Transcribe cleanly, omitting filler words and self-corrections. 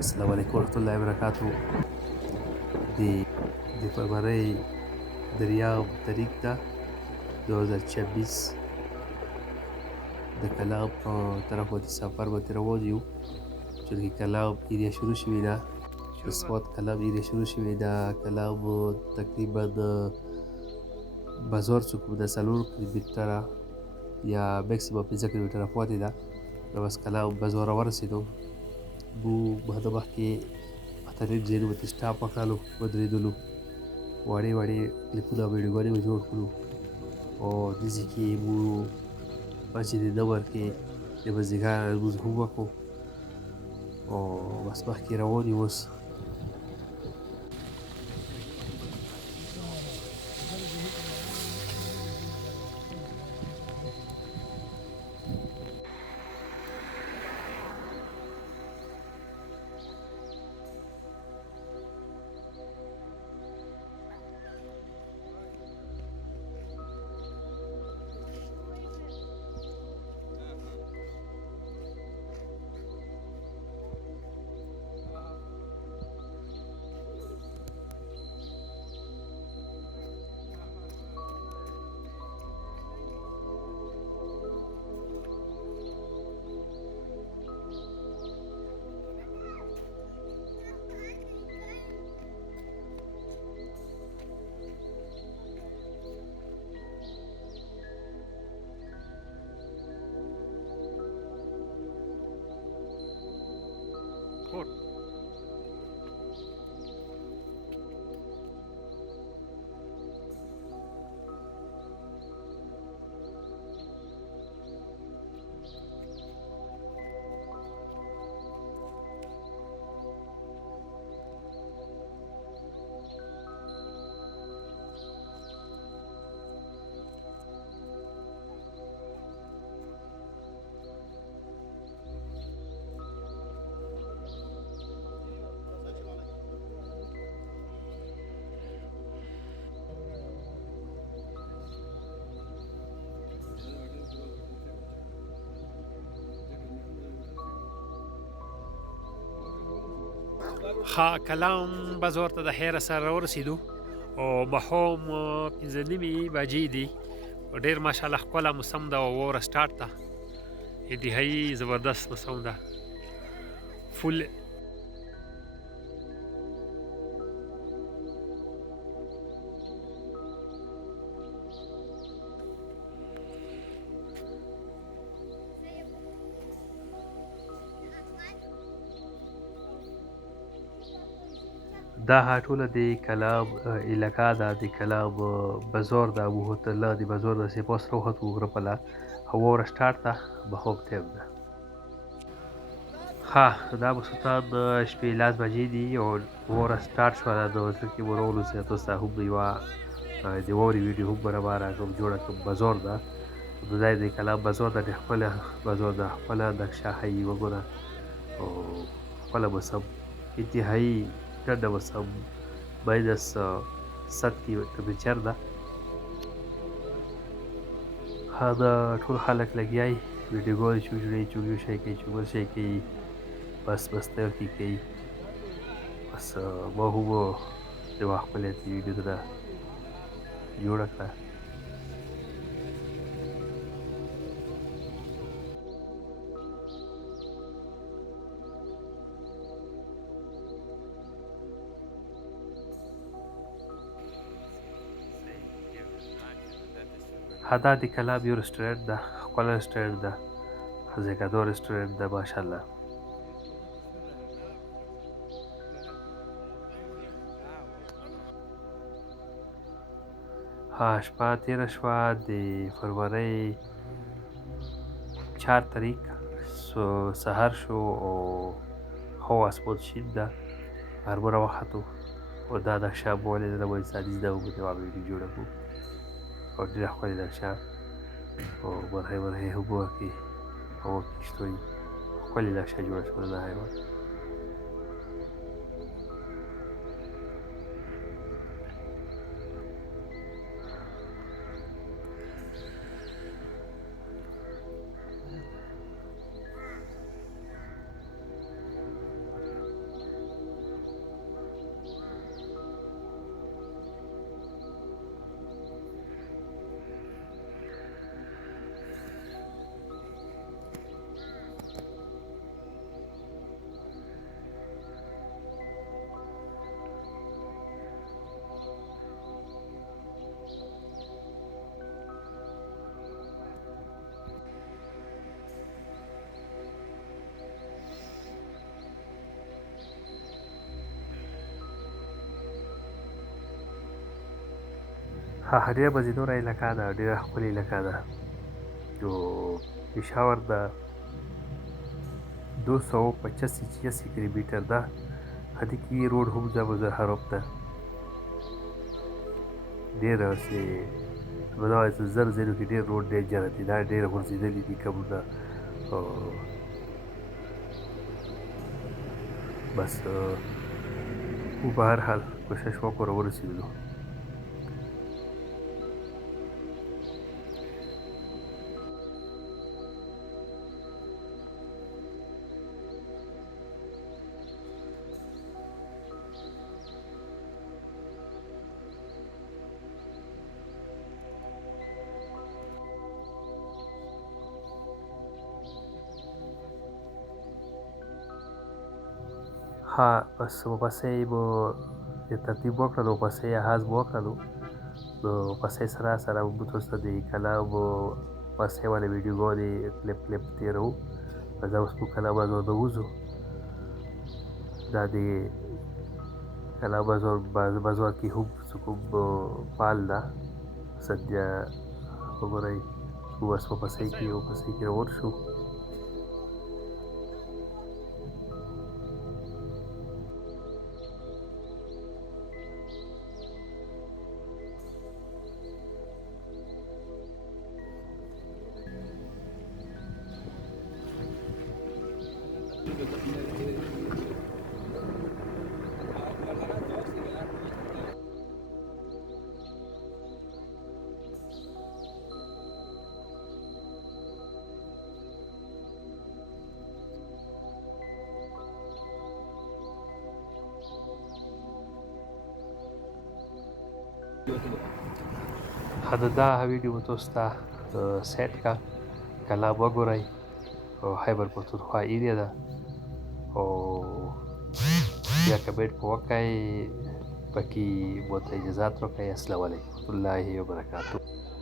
السلام علیکم ورحمۃ اللہ وبرکاتہ. د د فبرवरी دریاب طریق ته 2026 د کلام په طرف باندې سفر باندې روان یو. چونکې کلام ایریا شروع شوې ده، د سوات کلام ایریا شروع شوې ده. کلام تقریبا بازار څوک د 4 کیلومتره یا مکسیمم 5 کیلومتره پاتې ده. نو بس کلام بازار ورسېدو. مو بعد مخکې مختلف ځایونو باندې سټاپ وکړلو، ودرېدلو، وړې وړې کلیپونه او ویډیوګانې مو جوړ کړو. او داسې کې مو مسجد نبوي کې د مازدیګر لمونځ هم وکړو او بس مخکې روان یو اوس. کلام بازار ته د خیره سره راورسېدو او ماښام 5:30 بجې دي. ډېر ماشاءالله ښکلی موسم ده او واوره سټارټ ده. انتهایي زبردست موسم ده. فل دا ټوله د کلام علاقه ده، د کلام بازار ده. مو هوټل د بازار د سپاس راوخت وګره پله واوره سټارټ ده، ماښام ټایم ده. دا به سلطان شپې 10 بجې دي او واوره سټارټ شوه. د زړه کې مو راولوسېده. تاسو ته هم یوه د واورې ویډیو هم برابره کړم، جوړه کړم. بازار ده، دا د کلام بازار ده، ډېر ښکلی بازار ده، ښکلی نقشه ښیي. وګوره او ښکلی موسم، انتهایي ټنډه موسم، -7 ټمپریچر ده. دا ټول خلک لګیا دي، ویډیوګانې چې جوړوي، چې یو شی کوي، چې بل شی کوي، بس مستۍ کوي. بس ما هم یوه ښکلې ویډیو درته جوړه کړه. دا د کلام یو رسټورنټ ده، ښکلی رسټورنټ ده، ځایګردار رسټورنټ ده ماشاءالله. شپه تېره شوه د فبرवरी 4 تاریخ. سهار شو او ښه اسمان شین ده، غرمه راوختو او دا نقشه مو ولیدله. ما انساني زده ومو یوه ویډیو جوړه کړو او ډېره ښکلې نقشه او مرغۍ هم وکړې او کښتۍ ښکلې نقشه جوړه شوه د حیوان. ډېره مزیداره علاقه ده، ډېره ښکلې علاقه ده. جو پېښور د 285 کیلومتر ده. هدې کې روډ هم ځه مزه هر وخته ډېر هسې په دغه زر ځایونو کې ډېر روډ ډینجره دي، دا ډېر غورځېدلي دي کمونه. بس خو په هر حال کوشش وکړو راورسېدلو. بس ورپسې مو ترتیب وکړلو، ورپسې احاز مو وکړلو. نو ورپسې سره مو تاسو ته د کلام ورپسې والا ویډیوګانې کلیپ تېروو. دا اوس مو کلام بازار ته وځو. دا د کلام بازار کې هم څه کوم فعال ده سدیا وګورئ. بس ورپسې کې روان شو. دا ویډیو مو تاسو ته سیټ کړه. کلام وګورئ. خیبر پښتونخوا ایریا ده. او بیا کمنټ مو وکړئ، پکې مو ته اجازات راکړئ. السلام علیکم ورحمة الله وبرکاتہ.